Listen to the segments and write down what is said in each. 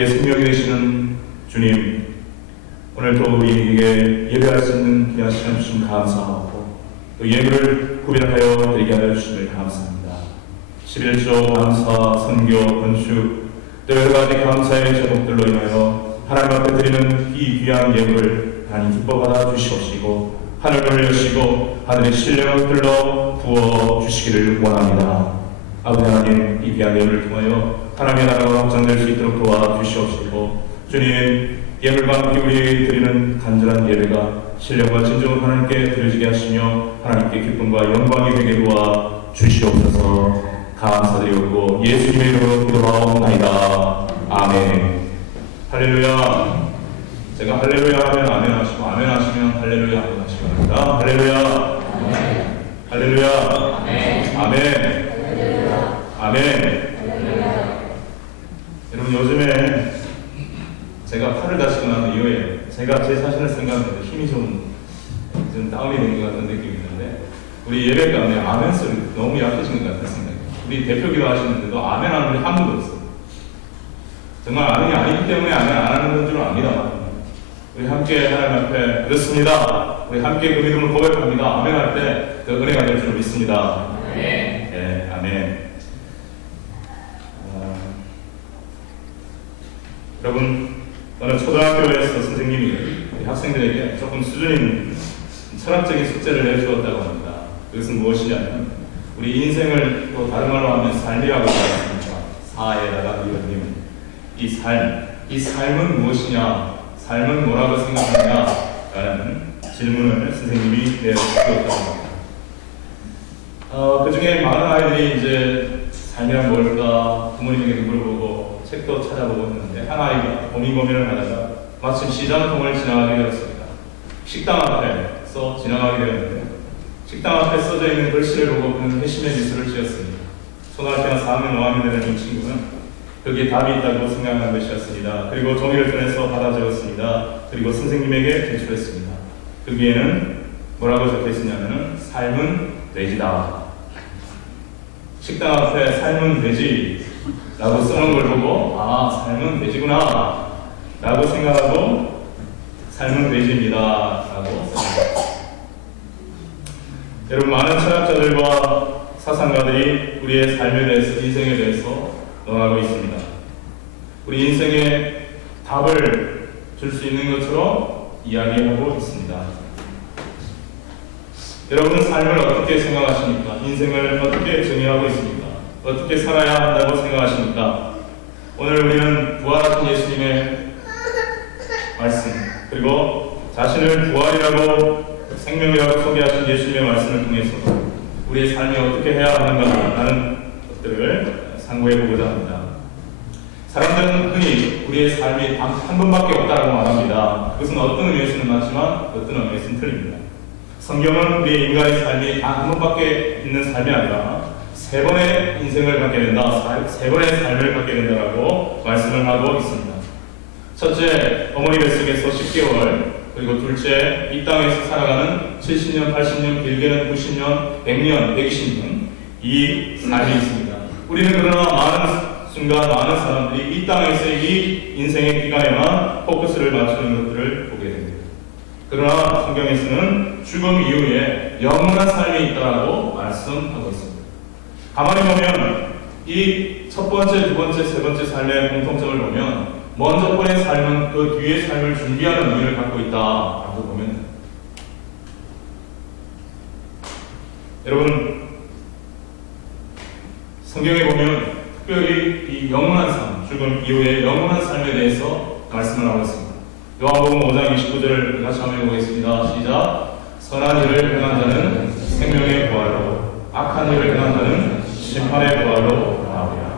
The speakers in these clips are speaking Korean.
우리의 생명이 되시는 주님, 오늘도 우리에게 예배할 수 있는 귀한 시간 주신 감사하고 또 예물을 구별하여 드리게 하여 주심을 감사합니다. 11조 감사, 선교, 건축 또 여러 가지 감사의 제목들로 인하여 하나님 앞에 드리는 이 귀한 예물을 하나님 기뻐 받아 주시옵시고 하늘을 여시고 하늘의 신령들로 부어 주시기를 원합니다. 아버지 하나님, 이 귀한 예물을 통하여 하나님의 나라가 확장될 수 있도록 도와주시옵시고 주님, 예물과 함께 우리 드리는 간절한 예배가 신령과 진정으로 하나님께 드려지게 하시며 하나님께 기쁨과 영광이 되게 도와 주시옵소서. 감사드리고 예수님의 이름으로 기도하옵나이다. 아멘. 할렐루야. 제가 할렐루야 하면 아멘 하시고 아멘 하시면 할렐루야 아멘 하시기 바랍니다. 할렐루야. 아멘. 할렐루야. 아멘. 아멘. 아멘. 여러분, 요즘에 제가 팔을 다치고 난 이후에 제가 제 자신을 생각하는데 힘이 좀 다운이 된 것 같은 느낌이 있는데 우리 예배 가운데 아멘 소리 너무 약해진 것 같은 생각이. 우리 대표 기도 하시는데도 아멘 하는 분이 한 분도 없어요. 정말 아멘이 아니기 때문에 아멘 안 하는 건 줄 압니다만 우리 함께 하나님 앞에 그렇습니다. 우리 함께 그 믿음을 고백합니다. 아멘 할 때 그 은혜가 될 줄 믿습니다. 네, 아멘. 여러분, 어느 초등학교에서 선생님이 학생들에게 조금 수준 있는 철학적인 숙제를 내주었다고 합니다. 그것은 무엇이냐면 우리 인생을 또 다른 말로 하면 삶이라고 하십니까? 사에다가 이어드리면 이 삶은 무엇이냐? 삶은 뭐라고 생각하냐? 라는 질문을 선생님이 내주었다고 합니다. 그 중에 많은 아이들이 이제 삶이란 뭘까 부모님에게 물어보고 책도 찾아보고 했는데 한 아이가 고민을 하다가 마침 시장통을 지나가게 되었습니다. 식당 앞에서 지나가게 되었는데 식당 앞에 써져 있는 글씨를 보고 그는 회심의 미소를 지었습니다. 초등학교 4학년 5학년 되는 이 친구는 거기에 답이 있다고 생각한 것이었습니다. 그리고 종이를 꺼내서 받아 적었습니다. 그리고 선생님에게 제출했습니다. 거기에는 뭐라고 적혀있었냐면 삶은 돼지다. 식당 앞에 삶은 돼지 라고 써놓은 걸 보고 삶은 돼지구나 라고 생각하고 삶은 돼지입니다 라고 씁니다. 여러분, 많은 철학자들과 사상가들이 우리의 삶에 대해서, 인생에 대해서 논하고 있습니다. 우리 인생에 답을 줄 수 있는 것처럼 이야기하고 있습니다. 여러분은 삶을 어떻게 생각하십니까? 인생을 어떻게 정의하고 있습니까? 어떻게 살아야 한다고 생각하십니까? 오늘 우리는 부활하신 예수님의 말씀, 그리고 자신을 부활이라고 생명이라고 소개하신 예수님의 말씀을 통해서 우리의 삶이 어떻게 해야 하는가 하는 것들을 상고해보고자 합니다. 사람들은 흔히 우리의 삶이 단 한 번밖에 없다고 말합니다. 그것은 어떤 의미에서는 맞지만 어떤 의미에서는 틀립니다. 성경은 우리의 인간의 삶이 단 한 번밖에 있는 삶이 아니라 세 번의 인생을 갖게 된다, 세 번의 삶을 갖게 된다라고 말씀을 하고 있습니다. 첫째, 어머니 뱃속에서 10개월, 그리고 둘째, 이 땅에서 살아가는 70년, 80년, 길게는 90년, 100년, 120년 이 삶이 있습니다. 우리는 그러나 많은 순간 많은 사람들이 이 땅에서의 이 인생의 기간에만 포커스를 맞추는 것들을 보게 됩니다. 그러나 성경에서는 죽음 이후에 영원한 삶이 있다라고 말씀하고 있습니다. 가만히 보면 이 첫 번째, 두 번째, 세 번째 삶의 공통점을 보면 먼저 번의 삶은 그 뒤의 삶을 준비하는 의미를 갖고 있다라고 보면 됩니다. 여러분, 성경에 보면 특별히 이 영원한 삶, 죽음 이후의 영원한 삶에 대해서 말씀을 하고 있습니다. 요한복음 5장 29절을 같이 한번 읽어보겠습니다. 시작. 선한 일을 행한 자는 생명의 부활로, 악한 일을 행한 자는 심판의 부활로 나오리라.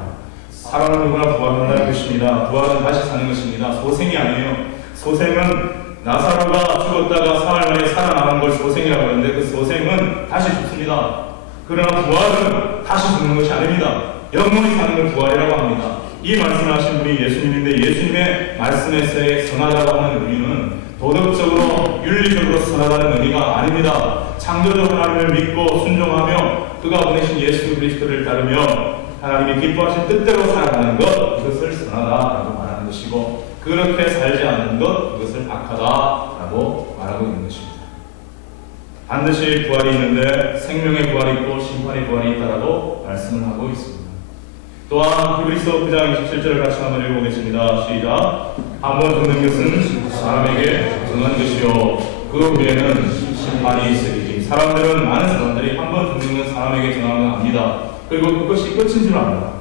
사람은 누구나 부활한다는 것입니다. 부활은 다시 사는 것입니다. 소생이 아니에요. 소생은 나사로가 죽었다가 사흘 만에 살아나는 걸 소생이라고 하는데 그 소생은 다시 죽습니다. 그러나 부활은 다시 죽는 것이 아닙니다. 영원히 사는 걸 부활이라고 합니다. 이 말씀을 하신 분이 예수님인데 예수님의 말씀에서의 선하다고 하는 의미는 도덕적으로 윤리적으로 선하다는 의미가 아닙니다. 창조주 하나님을 믿고 순종하며 그가 보내신 예수 그리스도를 따르며 하나님이 기뻐하신 뜻대로 살아가는 것, 이것을 선하다라고 말하는 것이고 그렇게 살지 않는 것, 그것을 악하다라고 말하고 있는 것입니다. 반드시 부활이 있는데 생명의 부활이 있고 심판의 부활이 있다라고 말씀을 하고 있습니다. 또한 히브리서 9장 27절을 같이 한번 읽어보겠습니다. 시작. 한번 죽는 것은 사람에게 정한 것이요 그 후에는 심판이 있으리니. 사람들은, 많은 사람들이 한번 죽는 건 사람에게 정한 건 압니다. 그리고 그것이 끝인 줄 압니다.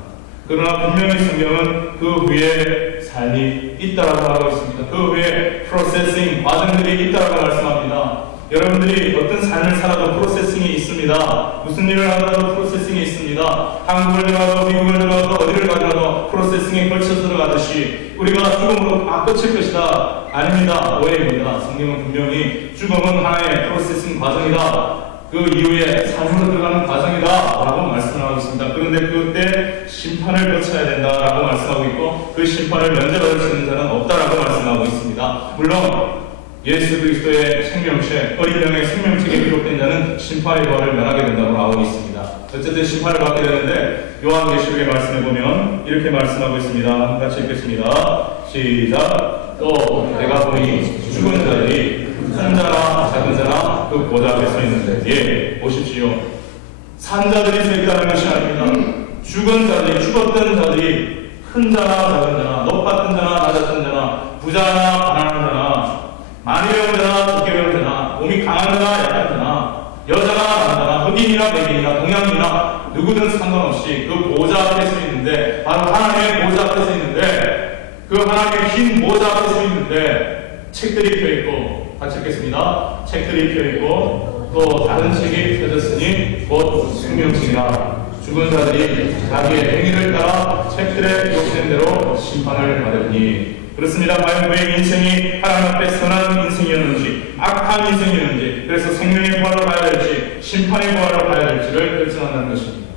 그러나 분명히 성경은 그 후에 삶이 있다라고 하고 있습니다. 그 후에 프로세싱, 과정들이 있다라고 말씀합니다. 여러분들이 어떤 삶을 살아도 프로세싱이 있습니다. 무슨 일을 하더라도 프로세싱이 있습니다. 한국을 들어가도 미국을 들어가도 어디를 가더라도 프로세싱에 걸쳐서 들어가듯이 우리가 죽음으로 끝일 것이다. 아닙니다. 오해입니다. 성경은 분명히 죽음은 하나의 프로세싱 과정이다. 그 이후에 삶으로 들어가는 과정이다 라고 말씀을 하고 있습니다. 그런데 그때 심판을 거쳐야 된다 라고 말씀하고 있고, 그 심판을 면제받을 수 있는 자는 없다라고 말씀하고 있습니다. 물론 예수 그리스도의 생명체, 어린 양의 생명책에 기록된 자는 심판의 부활을 면하게 된다고 나오고 있습니다. 어쨌든 심판을 받게 되는데, 요한계시록의 말씀에 보면 이렇게 말씀하고 있습니다. 같이 읽겠습니다. 시작. 또 내가 보니 죽은 자들이 큰 자나 작은 자나 그 보좌 앞에 서 있는데, 예, 보십시오. 산 자들이 서 있다는 것이 아닙니다. 죽은 자들이, 죽었던 자들이 큰 자나 작은 자나, 높았던 자나 낮았던 자나, 부자나 가난한 자나, 많이 배운 자나 적게 배운 자나, 몸이 강한 자나 약한 자나, 여자나 남자나, 흑인이나 백인이나 동양이나 누구든 상관없이 그 보좌 앞에 서 있는데, 바로 하나님의 보좌 앞에 서 있는데, 그 하나님의 긴 보좌 앞에 서 있는데 책들이 펴있고, 같이 읽겠습니다. 책들이 펴있고 또 다른 책이 펴졌으니 곧 생명책이라. 죽은 자들이 자기의 행위를 따라 책들에 기록된 대로 심판을 받으니. 그렇습니다. 과연 그의 인생이 하나님 앞에 선한 인생이었는지 악한 인생이었는지, 그래서 생명의 부활로 가야 될지 심판의 부활로 가야 될지를 결정한다는 것입니다.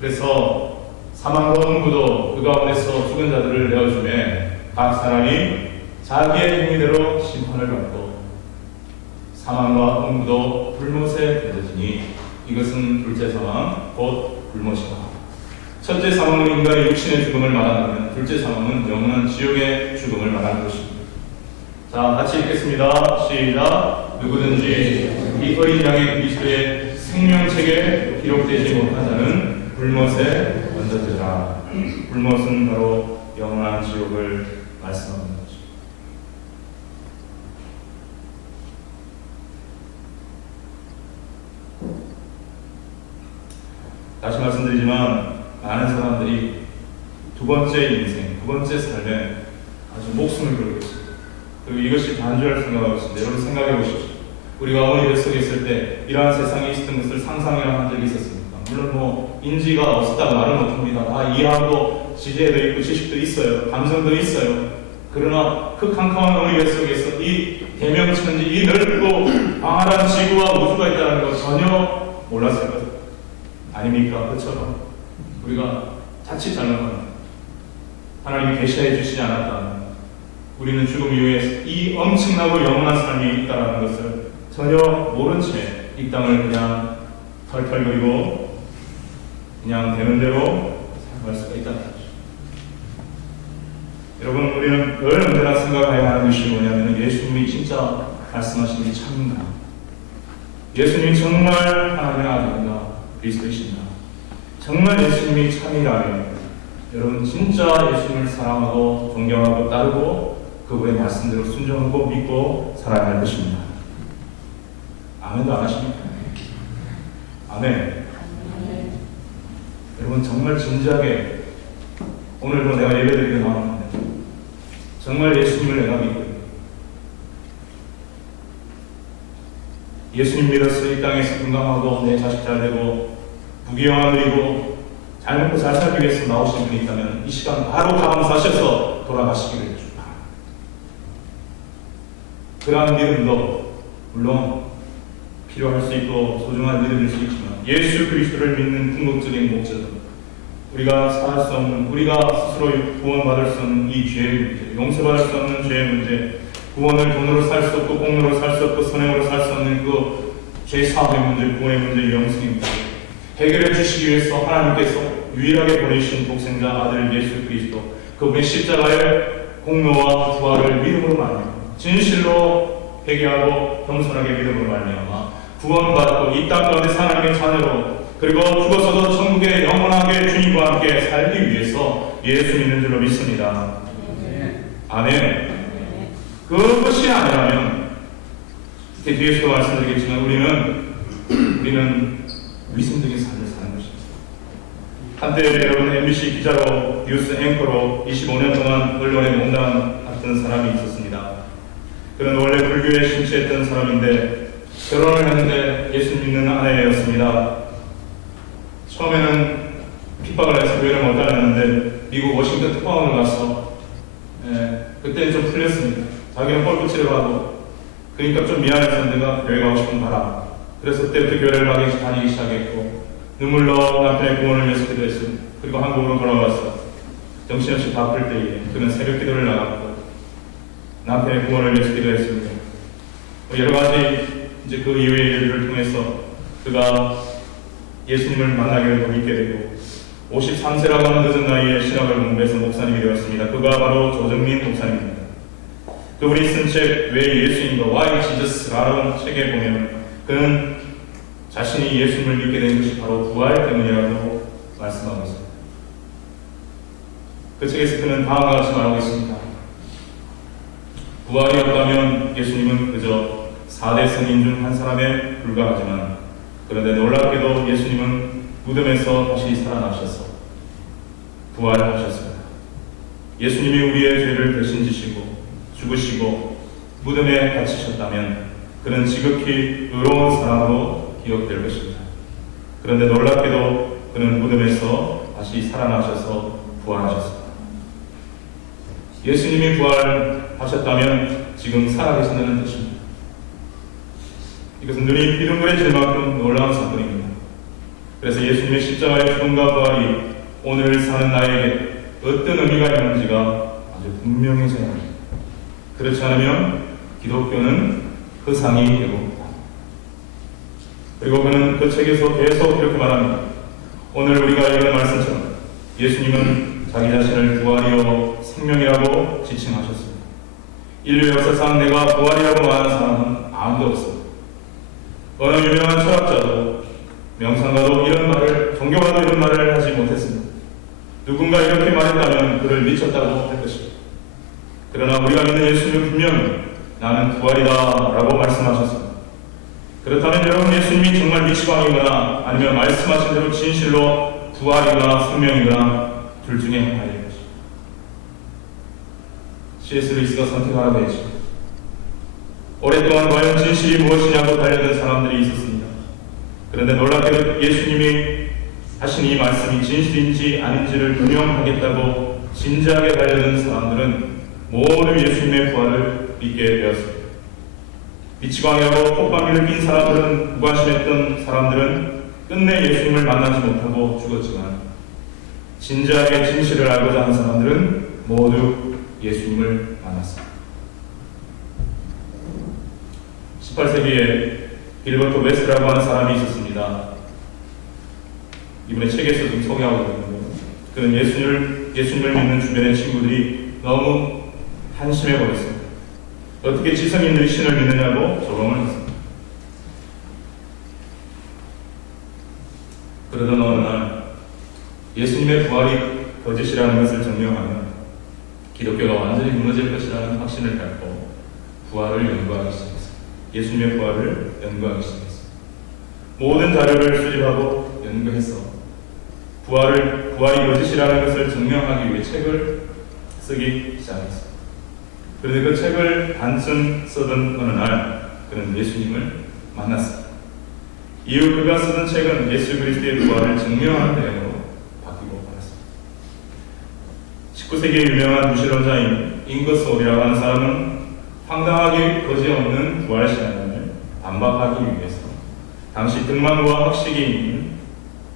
그래서 사망과 음부도 그 가운데서 죽은 자들을 내어주매 각 사람이 자기의 행위대로 심판을 받고 사망과 음부도 불못에 던져지니. 이것은 둘째 사망 곧 불못이다. 첫째 사망은 인간의 육신의 죽음을 말하면, 둘째 사망은 영원한 지옥의 죽음을 말하는 것입니다. 자, 같이 읽겠습니다. 시작. 누구든지 이 어린 양의 그리스도의 생명책에 기록되지 못한 자는 불못에 던져지라. 불못은 바로 영원한 지옥을 말씀합니다. 다시 말씀드리지만 많은 사람들이 두 번째 인생, 두 번째 삶에 아주 목숨을 걸고 있습니다. 그리고 이것이 단주할 생각하고 있습니다. 여러분 생각해 보십시오. 우리가 어머니 뱃속에 있을 때 이러한 세상이 있었던 것을 상상이라 한 적이 있었습니까? 물론 뭐 인지가 없었다고 말은 못합니다. 다 이해하고 지혜도 있고 지식도 있어요. 감성도 있어요. 그러나 그 캄캄한 어머니 뱃속에서 이 대명천지, 이 넓고 광활한 지구와 우주가 있다는 것 전혀 몰랐을 거예요. 아닙니까? 그처럼 우리가 자칫 잘못하면 하나님이 계시해 주시지 않았다면 우리는 죽음 이후에 이 엄청나고 영원한 삶이 있다는 것을 전혀 모른 채 이 땅을 그냥 털털거리고 그냥 되는 대로 살아갈 수가 있다는 것이죠. 여러분, 우리는 늘 언제나 생각해야 하는 것이 뭐냐면, 예수님이 진짜 말씀하신 게 참인가? 예수님이 정말 하나님의 아들인가? 그리스도이신가? 정말 예수님이 참이라면 여러분 진짜 예수님을 사랑하고 존경하고 따르고 그분의 말씀대로 순종하고 믿고 살아야 할 것입니다. 아멘도 안 하십니까? 아멘. 여러분 정말 진지하게 오늘도 내가 예배드리게 나왔는데 정말 예수님을 내가 믿고 예수님 믿어서 이 땅에서 건강하고 내 자식 잘 되고 부귀영화 누리고 잘 먹고 잘 살기 위해서 나오신 분이 있다면 이 시간 바로 감사하셔서 돌아가시기를 바랍니다. 그러한 믿음도 물론 필요할 수 있고 소중한 믿음일 수 있지만 예수 그리스도를 믿는 궁극적인 목적은 우리가 살 수 없는, 우리가 스스로 구원받을 수 없는 이 죄의 문제, 용서받을 수 없는 죄의 문제, 구원을 돈으로 살 수 없고 공로로 살 수 없고 선행으로 살 수 없는 그 죄 사함의 문제, 구원의 문제, 영생의 문제 해결해 주시기 위해서 하나님께서 유일하게 보내신 독생자 아들 예수 그리스도, 그분의 십자가의 공로와 부활을 믿음으로 말미암아 진실로 회개하고 겸손하게 믿음으로 말미암아 구원받고 이 땅 가운데 하나님의 자녀로 그리고 죽어서도 천국에 영원하게 주님과 함께 살기 위해서 예수 믿는 줄로 믿습니다. 아멘. 그것이 아니라면 뒤에서도 말씀드리겠지만 우리는 위선적인 삶을 사는 것입니다. 한때 여러분 MBC 기자로 뉴스 앵커로 25년 동안 언론에 몸담았던 사람이 있었습니다. 그는 원래 불교에 심취했던 사람인데 결혼을 했는데 예수 믿는 아내였습니다. 처음에는 핍박을 해서 교회를 못 다녔는데 미국 워싱턴 특파원을 가서 그때는 좀 풀렸습니다. 자기는 골프 치러 가고 그러니까 좀 미안해서 내가 교회 가고 싶으면 가라. 그래서 그때부터 교회를 다니기 시작했고 눈물로 남편의 구원을 위해서 기도했습니다. 그리고 한국으로 돌아와서 정신없이 바쁠 때에 그는 새벽 기도를 나갔고 남편의 구원을 위해서 기도했습니다. 여러 가지 이제 그 이후의 일들을 통해서 그가 예수님을 만나게 되고 믿게 되고 53세라고 하는 늦은 나이에 신학을 공부해서 목사님이 되었습니다. 그가 바로 조정민 목사님입니다. 그분이 쓴 책 왜 예수인가 Why Jesus?라는 책에 보면 그는 자신이 예수님을 믿게 된 것이 바로 부활 때문이라고 말씀하고 있습니다. 그 책에서 그는 다음과 같이 말하고 있습니다. 부활이 없다면 예수님은 그저 4대 성인 중 한 사람에 불과하지만 그런데 놀랍게도 예수님은 무덤에서 다시 살아나셔서 부활하셨습니다. 예수님이 우리의 죄를 대신 지시고 죽으시고 무덤에 갇히셨다면 그는 지극히 의로운 사람으로 기억될 것입니다. 그런데 놀랍게도 그는 무덤에서 다시 살아나셔서 부활하셨습니다. 예수님이 부활하셨다면 지금 살아계신다는 뜻입니다. 이것은 눈이 피눈물해질 만큼 놀라운 사건입니다. 그래서 예수님의 십자가의 죽음과 부활이 오늘 사는 나에게 어떤 의미가 있는지가 아주 분명해져야 합니다. 그렇지 않으면 기독교는 허상이 되고 있다. 그리고 그는 그 책에서 계속 이렇게 말합니다. 오늘 우리가 읽은 말씀처럼 예수님은 자기 자신을 부활이요 생명이라고 지칭하셨습니다. 인류 역사상 내가 부활이라고 말하는 사람은 아무도 없습니다. 어느 유명한 철학자도 명상가도 이런 말을, 종교가도 이런 말을 하지 못했습니다. 누군가 이렇게 말했다면 그를 미쳤다고 할 것입니다. 그러나 우리가 믿는 예수님은 분명히 나는 부활이다 라고 말씀하셨습니다. 그렇다면 여러분 예수님이 정말 미치광이거나 아니면 말씀하신 대로 진실로 부활이거나 생명이거나 둘 중에 하나일 것입니다. C.S. 루이스가 선택하라고 했죠. 오랫동안 과연 진실이 무엇이냐고 달려든 사람들이 있었습니다. 그런데 놀랍게도 예수님이 하신 이 말씀이 진실인지 아닌지를 분명하겠다고 진지하게 달려든 사람들은 모두 예수님의 부활을 믿게 되었습니다. 미치광이하고 콧방귀를 낀 사람들은, 무관심했던 사람들은 끝내 예수님을 만나지 못하고 죽었지만 진지하게 진실을 알고자 하는 사람들은 모두 예수님을 만났습니다. 18세기에 길버트 웨스트라고 하는 사람이 있었습니다. 이번에 책에서 좀 소개하고 있는데 그는 예수님을 믿는 주변의 친구들이 너무 한심해 버렸습니다. 어떻게 지성인들이 신을 믿느냐고 조롱을 했습니다. 그러던 어느 날 예수님의 부활이 거짓이라는 것을 증명하면 기독교가 완전히 무너질 것이라는 확신을 갖고 부활을 연구하기 시작했습니다. 예수님의 부활을 연구하기 시작했습니다. 모든 자료를 수집하고 연구해서 부활이 거짓이라는 것을 증명하기 위해 책을 쓰기 시작했습니다. 그런데 그 책을 한층 쓰던 어느 날 그는 예수님을 만났습니다. 이후 그가 쓰던 책은 예수 그리스도의 부활을 증명하는 내용으로 바뀌고 말았습니다. 19세기의 유명한 무신론자인 잉거스홀이라고 하는 사람은 황당하게 거지없는 부활신앙을 반박하기 위해서 당시 등만과 학식인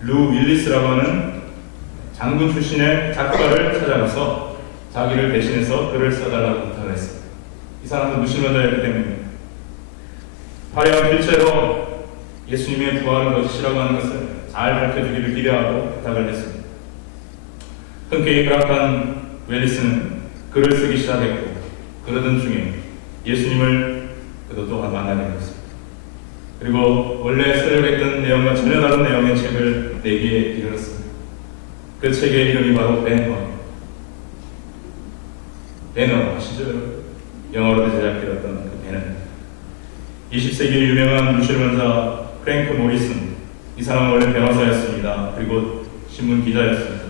루 윌리스라고 하는 장군 출신의 작가를 찾아가서 자기를 대신해서 글을 써달라고 부탁을 했습니다. 이 사람도 무신론자였기 때문에 화려한 필체로 예수님의 부활을 거짓이라고 하는 것을 잘 밝혀주기를 기대하고 부탁을 했습니다. 흔쾌히 허락한 웰리스는 글을 쓰기 시작했고, 그러던 중에 예수님을 그도 또한 만나게 되었습니다. 그리고 원래 쓰려고 했던 내용과 전혀 다른 내용의 책을 내기에 이르렀습니다. 그 책의 이름이 바로 배너 아시죠? 영어로 제작되었던 그 배너. 20세기의 유명한 무실론자 프랭크 모리슨, 이 사람은 원래 변호사였습니다. 그리고 신문 기자였습니다.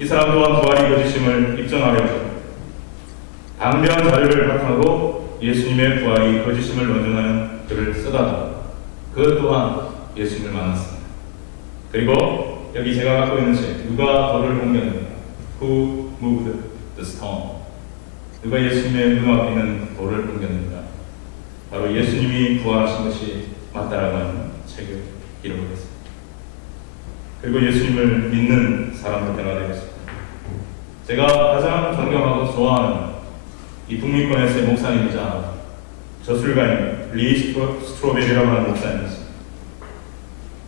이 사람 또한 부활이 거짓임을 입증하려고 강변 자료를 바탕으로 예수님의 부활이 거짓임을 논증하는 글을 쓰다가 그 또한 예수님을 만났습니다. 그리고 여기 제가 갖고 있는 책, 누가 돌을 옮겼는가? Who moved the stone? 누가 예수님의 눈앞에 있는 돌을 옮겼는가? 바로 예수님이 부활하신 것이 맞다라고 하는 책을 기록했습니다. 그리고 예수님을 믿는 사람으로 변화되었습니다. 제가 가장 존경하고 좋아하는 이 북미권에서의 목사님이자 저술가인 리 스트로베리라고 하는 목사님이었습니다.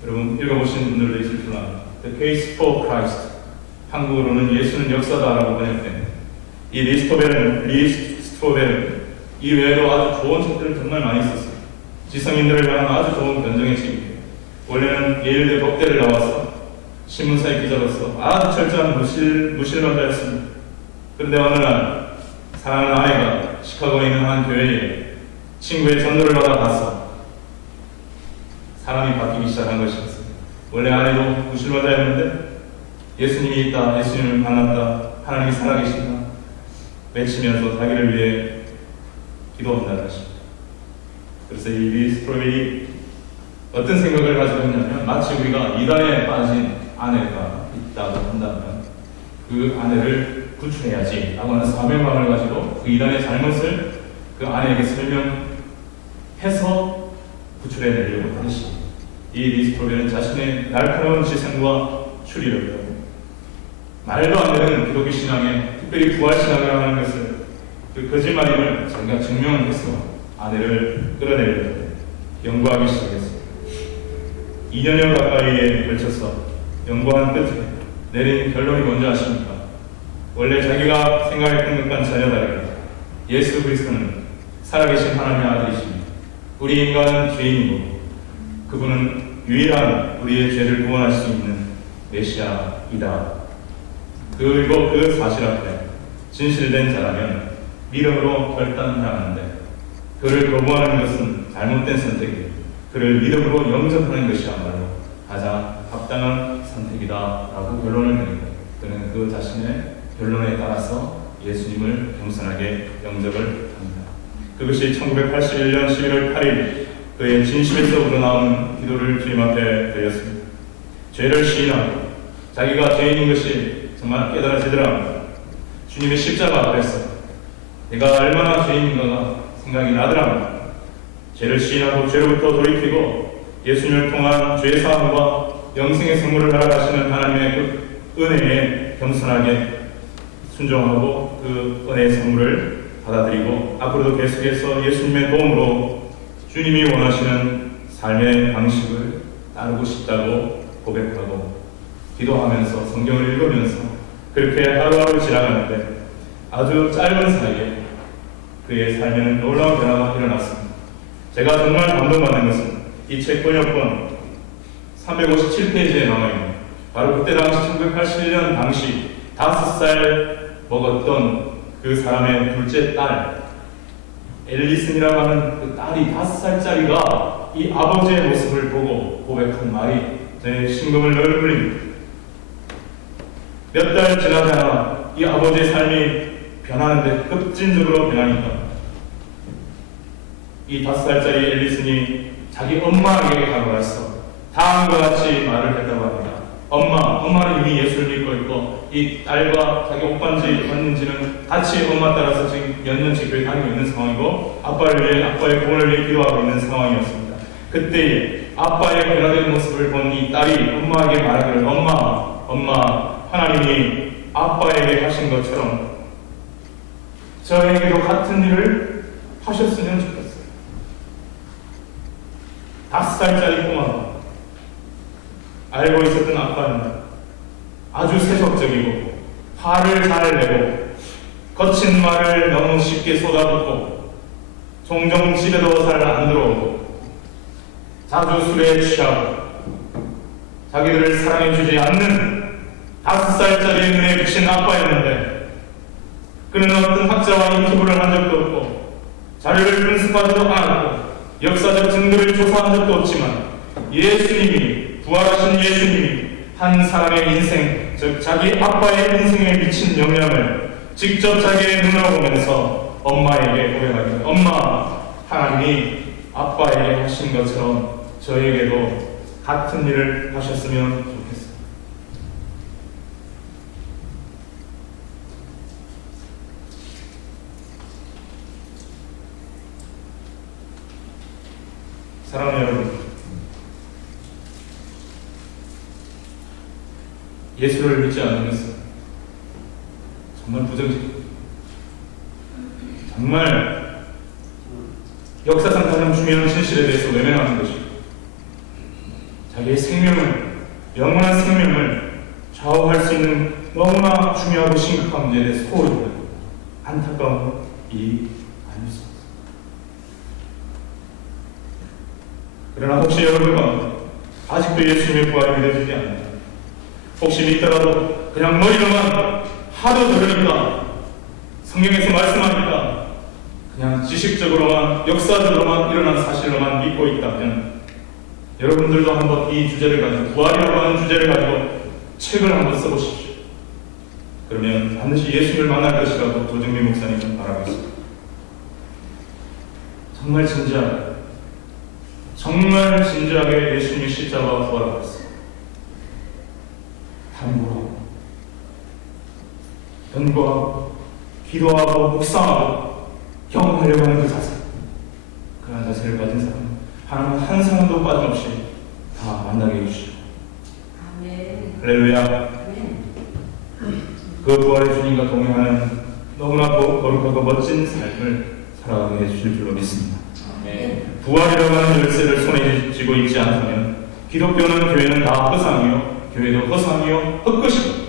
여러분 읽어보신 분들도 있을 줄 압니다. The Case for Christ, 한국어로는 예수는 역사다라고 번역된 이 리 스트로베리 이 외에도 아주 좋은 책들을 정말 많이 썼습니다. 지성인들을 향한 아주 좋은 변정의 책이에요. 원래는 예일대 법대를 나와서 신문사의 기자로서 아주 철저한 무신론자였습니다. 그런데 어느 날 사랑하는 아내가 시카고에 있는 한 교회에 친구의 전도를 받아 갔어. 사람이 바뀌기 시작한 것이었습니다. 원래 아내도 무신론자였는데 예수님이 있다, 예수님을 만났다, 하나님이 살아계신다 외치면서 자기를 위해 기도한다는 것입니다. 그래서 이 리 스트로베리 어떤 생각을 가지고 있냐면, 마치 우리가 이단에 빠진 아내가 있다고 한다면 그 아내를 구출해야지 라고 하는 사명감을 가지고 그 이단의 잘못을 그 아내에게 설명해서 구출해내려고 하듯이 이 리 스트로베리는 자신의 날카로운 지성과 추리력으로 말도 안 되는 기독교 신앙에, 특별히 부활 신앙을 하는 것을 그 거짓말임을 자기가 증명해서 아내를 끌어내려고 연구하기 시작했습니다. 2년여 가까이에 걸쳐서 연구한 끝에 내린 결론이 뭔지 아십니까? 원래 자기가 생각했던 것과는 전혀 다르게 예수 그리스도는 살아계신 하나님의 아들이십니다. 우리 인간은 죄인이고 그분은 유일한 우리의 죄를 구원할 수 있는 메시아이다. 그리고 그 사실 앞에 진실된 자라면 믿음으로 결단하는데 그를 거부하는 것은 잘못된 선택이고 그를 믿음으로 영접하는 것이야말로 가장 합당한 선택이다라고 결론을 내리고 그는 그 자신의 결론에 따라서 예수님을 겸손하게 영접을 합니다. 그것이 1981년 11월 8일 그의 진심에서 우러나오는 기도를 주님 앞에 드렸습니다. 죄를 시인하고 자기가 죄인인 것이 정말 깨달아지더라. 주님의 십자가 앞에서 내가 얼마나 죄인인가가 생각이 나더라. 죄를 시인하고 죄로부터 돌이키고 예수님을 통한 죄사함과 영생의 선물을 알아가시는 하나님의 그 은혜에 겸손하게 순종하고 그 은혜의 선물을 받아들이고 앞으로도 계속해서 예수님의 도움으로 주님이 원하시는 삶의 방식을 따르고 싶다고 고백하고 기도하면서 성경을 읽으면서 그렇게 하루하루 지나가는데 아주 짧은 사이에 그의 삶에는 놀라운 변화가 일어났습니다. 제가 정말 감동받는 것은 이 책 번역본 357페이지에 나와있는 바로 그때 당시 1981년 당시 5살 먹었던 그 사람의 둘째 딸 앨리슨이라고 하는 그 딸이 5살짜리가 이 아버지의 모습을 보고 고백한 말이 제 심금을 넓힙니다. 몇 달 지나지 않아 이 아버지의 삶이 변하는데 급진적으로 변하니까 이 5살짜리 앨리슨이 자기 엄마에게 가서 다음과 같이 말을 했다고 합니다. 엄마는 이미 예수를 믿고 있고 이 딸과 자기 오빠인지 언니인지는 같이 엄마 따라서 지금 몇 년씩 교회 다니고 있는 상황이고 아빠의 구원을 위해 기도하고 있는 상황이었습니다. 그때 아빠의 변화된 모습을 본 이 딸이 엄마에게 말하기를 엄마 하나님이 아빠에게 하신 것처럼 저에게도 같은 일을 하셨으면 좋겠어요. 5살짜리 꼬마가 알고 있었던 아빠는 아주 세속적이고 화를 잘 내고 거친 말을 너무 쉽게 쏟아붓고 종종 집에도 잘 안 들어오고 자주 술에 취하고 자기들을 사랑해주지 않는 5살짜리 눈에 비친 아빠였는데 그는 어떤 학자와 인터뷰를 한 적도 없고 자료를 분석하지도 않았고 역사적 증거를 조사한 적도 없지만 예수님이 부활하신 예수님이 한 사람의 인생, 즉 자기 아빠의 인생에 미친 영향을 직접 자기의 눈으로 보면서 엄마에게 고백하기를 엄마, 하나님이 아빠에게 하신 것처럼 저에게도 같은 일을 하셨으면 좋겠어요. 사랑하는 여러분, 예수를 믿지 않는 것은 정말 부정적이고 정말 역사상 가장 중요한 진실에 대해서 외면하는 것이고 자기의 생명을, 영원한 생명을 좌우할 수 있는 너무나 중요하고 심각한 문제에 대해서 소홀히 안타까운 일이 아니었습니다. 그러나 혹시 여러분과 아직도 예수님의 부활이 믿어지지 않는다, 혹시 믿더라도 그냥 머리로만 하도 들으니까 성경에서 말씀하니까 그냥 지식적으로만 역사적으로만 일어난 사실로만 믿고 있다면 여러분들도 한번 이 주제를 가지고 부활이라고 하는 주제를 가지고 책을 한번 써보십시오. 그러면 반드시 예수님을 만날 것이라고 조정미 목사님은 말하고 있습니다. 정말 진지하게 예수님의 십자가와 부활을 했습니다. 탐구하고 연구하고 기도하고 묵상하고 경험하려고 하는 그 자세, 그런 자세를 가진 사람은 하나님 한 사람도 빠짐없이 다 만나게 해주시고 할렐루야. 그 부활의 주님과 동행하는 너무나 거룩하고 멋진 삶을 살아가게 해주실 줄로 믿습니다. 부활이라고 하는 열쇠를 손에 쥐고 있지 않다면 기독교는, 교회는 다 허상이요, 교회도 허상이요 헛것이고,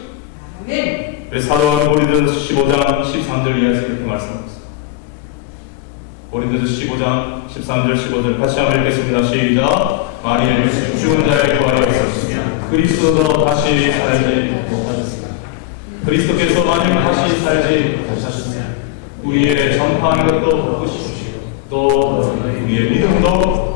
그래서 사도 고린도서 15장 13절 이하에서 이렇게 말씀합니다. 고린도서 15장 13절 15절 같이 한번 읽겠습니다. 시작. 만일 죽은 자의 부활이 없었으면 그리스도도 다시 살지 못하셨으나 그리스도께서 만일 다시 살지 못하셨으면 우리의 전파하는 것도 헛것이시고 또 우리의 믿음도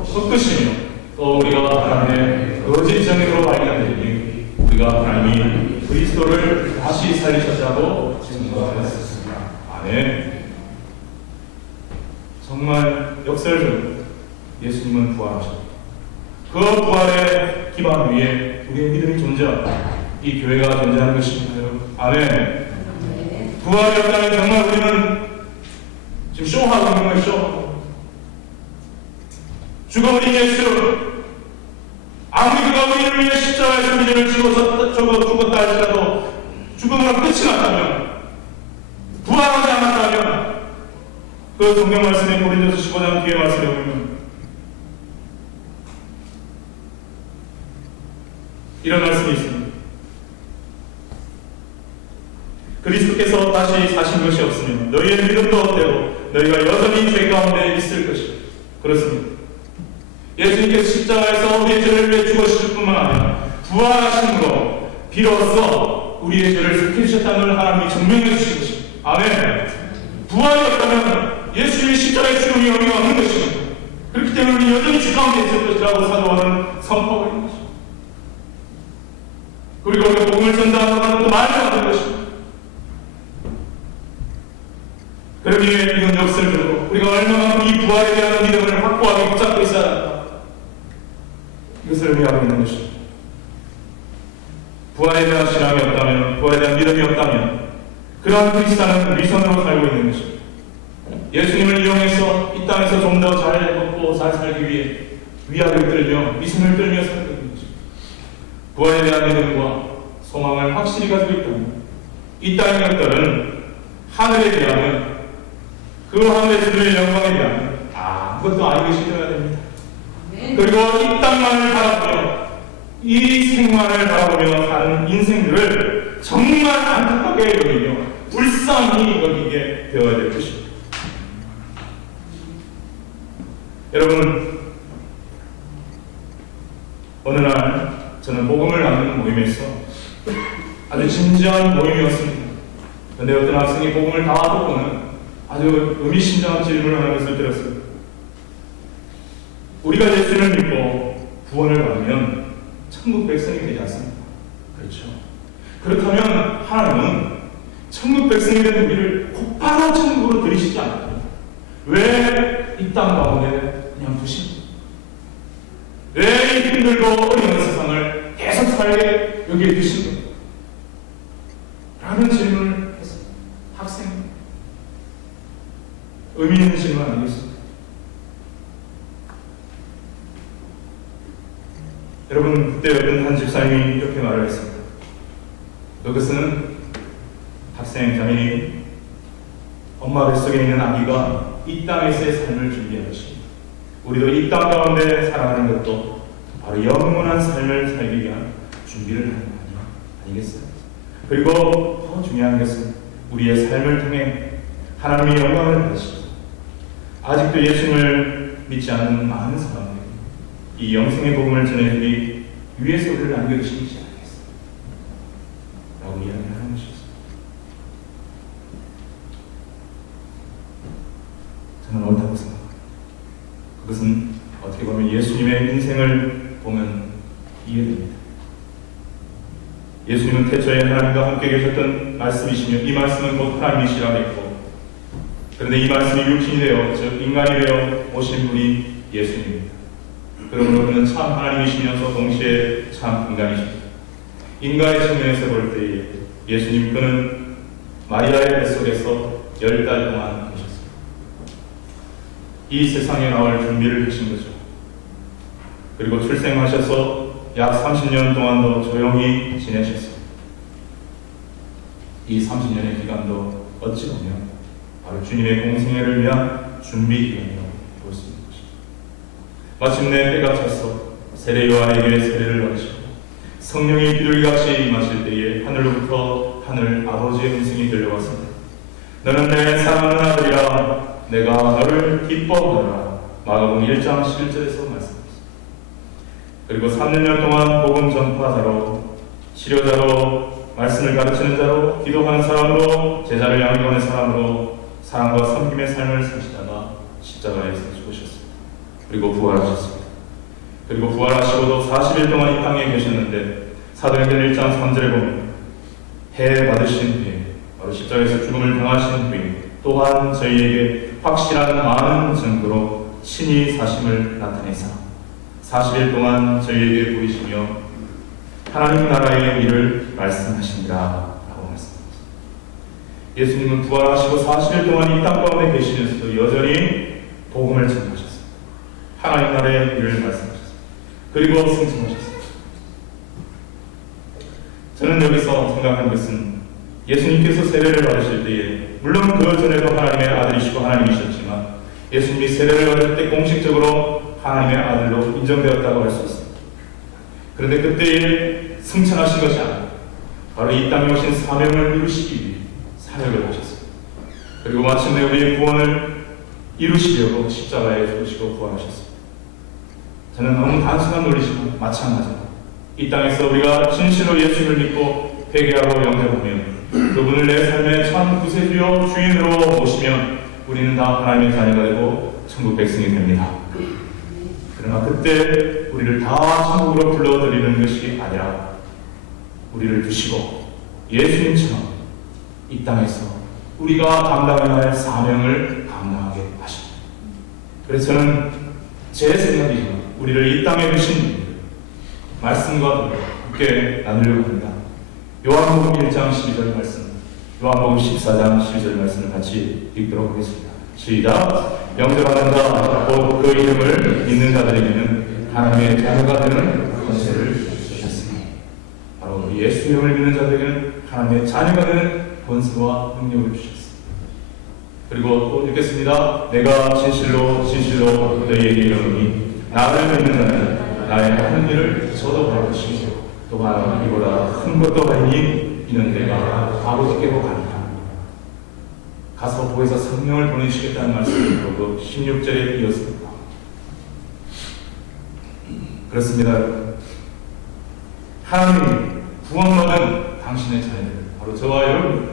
헛것이며 또 우리가 하나님의 거짓 정의로 발견되니 우리가 하나님이 그리스도를 다시 살리셨다고 증거하였습니다. 아멘. 정말 역설적으로 예수님은 부활하셨고 그 부활의 기반 위에 우리의 믿음이 존재하고 이 교회가 존재하는 것입니다. 여러분, 아멘. 부활이 없다면 정말 우리는 지금 쇼하고 있는 거예요. 쇼. 죽어버린 예수, 아무리 그가 우리를 위해 십자가에서 믿음을 지고서 죽었다 할지라도 죽음으로 끝이 났다면, 부활하지 않았다면, 그 성경 말씀에 고린도서 15장 뒤에 말씀에 보면 이런 말씀이 있습니다. 그리스도께서 다시 사신 것이 없으면 너희의 믿음도 헛되고 너희가 여전히 죄 가운데 있을 것이다. 그렇습니다. 예수님께서 십자가에서 우리의 죄를 위해 죽으실 뿐만 아니라 부활하심으로 비로소 우리의 죄를 삭해 주셨다는 걸 하나님이 증명해 주신 것입니다. 아멘. 부활이 없다면 예수님의 십자가의 죽음이 의미가 없는 것입니다. 그렇기 때문에 우리 여전히 죄 가운데 있을 것이라고 사도하는 선포가 있는 것입니다. 그리고 우리가 복음을 전달하는 것도 말도 안 되는 것입니다. 그러기 위해 이건 역설적으로 우리가 얼마나 이 부활에 대한 믿음을 확고하게 붙잡고 있어야 한다. 이것을 의미하고 있는 것입니다. 부활에 대한 신앙이 없다면, 부활에 대한 믿음이 없다면 그러한 크리스찬은 위선으로 살고 있는 것입니다. 예수님을 이용해서 이 땅에서 좀 더 잘 먹고 잘 살기 위해 위약을 끌며 위선을 끌며 살고 있는 것입니다. 부활에 대한 믿음과 소망을 확실히 가지고 있다면 이 땅의 것들은 하늘에 대하면 그 하늘의 주님의 영광에 대하면 아무것도 아닌 것이 되어야 됩니다. 그리고 이 땅만을 바라보며 이 생만을 바라보며 사는 인생들을 정말 안타깝게 여기며 불쌍히 소망이 여기게 되어야 될 것입니다. 여러분, 어느 날 저는 복음을 나누는 모임에서 아주 진지한 모임이었습니다. 그런데 어떤 학생이 복음을 다 듣고는 아주 의미심장한 질문을 하는 것을 들었습니다. 우리가 예수를 믿고 구원을 받으면 천국 백성이 되지 않습니까? 그렇죠. 그렇다면 하나님은 천국 백성이 된 우리를 곧바로 천국으로 들이시지 않습니다. 왜 이 땅 가운데 그냥 두십니까? 왜 힘들고 어려운 세상을 계속 살게 여기에 두십니까? 라는 질문을 했습니다. 학생, 의미 있는 질문 아니겠습니까? 여러분, 그때 어떤 한 집사님이 이렇게 말을 했습니다. 그것은 학생 자매님, 엄마 뱃속에 있는 아기가 이 땅에서의 삶을 준비하는 것입니다. 우리도 이 땅 가운데 살아가는 것도 바로 영원한 삶을 살기 위한 준비를 하는 거 아니겠어요? 그리고 더 중요한 것은 우리의 삶을 통해 하나님의 영광을 받으시고 아직도 예수님을 믿지 않는 많은 사람들이 이 영생의 복음을 전해주기 위해서 우리를 남겨주시지 않겠어요? 라고 이야기하는 것이었습니다. 저는 옳다고 생각합니다. 그것은 어떻게 보면 예수님의 인생을 보면 이해됩니다. 예수님은 태초에 하나님과 함께 계셨던 말씀이시며 이 말씀은 곧 하나님이시라고 했고, 그런데 이 말씀이 육신이 되어 즉 인간이 되어 오신 분이 예수님입니다. 그러므로 그는 참 하나님이시면서 동시에 참 인간이십니다. 인간의 측면에서 볼 때에 예수님 그는 마리아의 뱃속에서 10달 동안 계셨습니다. 이 세상에 나올 준비를 하신 거죠. 그리고 출생하셔서 약 30년 동안도 조용히 지내셨습니다. 이 30년의 기간도 어찌 보면 바로 주님의 공생애를 위한 준비 기간이라고 볼 수 있는 것입니다. 마침내 때가 차서 세례 요한에게 세례를 받으시고 성령이 비둘기같이 임하실 때에 하늘로부터 하늘 아버지의 음성이 들려왔습니다. 너는 내 사랑하는 아들이라 내가 너를 기뻐하노라. 마가복음 1장 11절에서 말씀합니다. 그리고 3년 동안 복음 전파자로, 치료자로, 말씀을 가르치는 자로, 기도하는 사람으로, 제자를 양육하는 사람으로 사랑과 섬김의 삶을 사시다가 십자가에서 죽으셨습니다. 그리고 부활하셨습니다. 그리고 부활하시고도 40일 동안 이 땅에 계셨는데 사도행전 1장 3절에 보면 해 받으신 후에 바로 십자가에서 죽음을 당하신 후에 또한 저희에게 확실한 많은 증거로 친히 사심을 나타내사 40일 동안 저희에게 보이시며 하나님 나라의 일을 말씀하시니라 라고 말씀합니다. 예수님은 부활하시고 40일 동안 이 땅 가운데 계시면서도 여전히 복음을 전하셨습니다. 하나님 나라의 일을 말씀하셨습니다. 그리고 승천하셨습니다. 저는 여기서 생각하는 것은 예수님께서 세례를 받으실 때에 물론 그 전에도 하나님의 아들이시고 하나님이셨지만 예수님이 세례를 받을 때 공식적으로 하나님의 아들로 인정되었다고 할 수 있습니다. 그런데 그때에 승천하신 것이 아니라 바로 이 땅에 오신 사명을 이루시기 위해 사역을 하셨습니다. 그리고 마침내 우리의 구원을 이루시려고 십자가에 죽으시고 부활하셨습니다. 저는 너무 단순한 논리지만 마찬가지로 이 땅에서 우리가 진실로 예수를 믿고 회개하고 영접하면 그분을 내 삶의 참 구세주여 주인으로 모시면 우리는 다 하나님의 자녀가 되고 천국 백성이 됩니다. 그러나 그때 우리를 다 천국으로 불러들이는 것이 아니라 우리를 두시고 예수님처럼 이 땅에서 우리가 감당해야 할 사명을 감당하게 하십니다. 그래서 저는 제 생각이지만 우리를 이 땅에 두신 말씀과 함께 나누려고 합니다. 요한복음 1장 12절 말씀, 요한복음 14장 12절 말씀을 같이 읽도록 하겠습니다. 시작. 영접하는 자, 곧 그 이름을 믿는 자들에게는 하나님의 자녀가 되는 권세를 주셨으니, 바로 예수 이름을 믿는 자들에게는 하나님의 자녀가 되는 권세와 능력을 주셨습니다. 그리고 또 읽겠습니다. 내가 진실로 진실로 너희에게 이르노니 나를 믿는 자는 나의 하는 일을 저도 할 것이며 또한 이보다 큰 것도 하니 이는 내가 아버지께로 가리라. 가서 보혜사 성령을 보내시겠다는 말씀을 그 16절에 이었습니다. 그렇습니다. 하나님이 구원받은 당신의 자녀들, 바로 저와 여러분,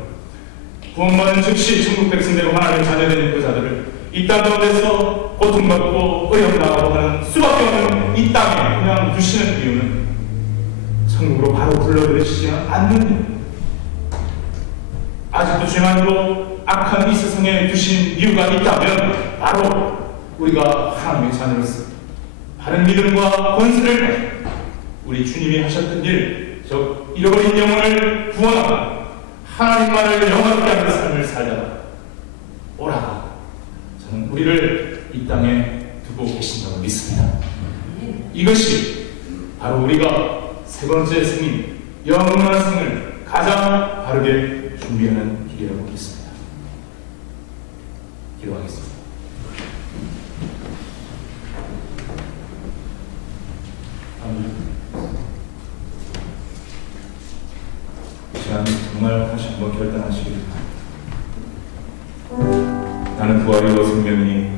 구원받은 즉시 천국 백성되고 하나님의 자녀된 그 자들을 이 땅 가운데서 고통받고 어려움당하고 하는 수밖에 없는 이 땅에 그냥 두시는 이유는 천국으로 바로 불러들이시지 않는, 아직도 죄만으로 악한 이 세상에 두신 이유가 있다면 바로 우리가 하나님의 자녀로서 바른 믿음과 권세를 가지고 우리 주님이 하셨던 일, 즉 잃어버린 영혼을 구원하고 하나님만을 영원하게 하는 삶을 살다가 오라, 저는 우리를 이 땅에 두고 계신다고 믿습니다. 이것이 바로 우리가 세 번째 생인, 영원한 생을 가장 바르게 준비하는 길이라고 믿습니다. 기도하겠습니다. 이 시간 정말 다시 한번 결단하시기를 바랍니다. 나는 부활이고 생명이니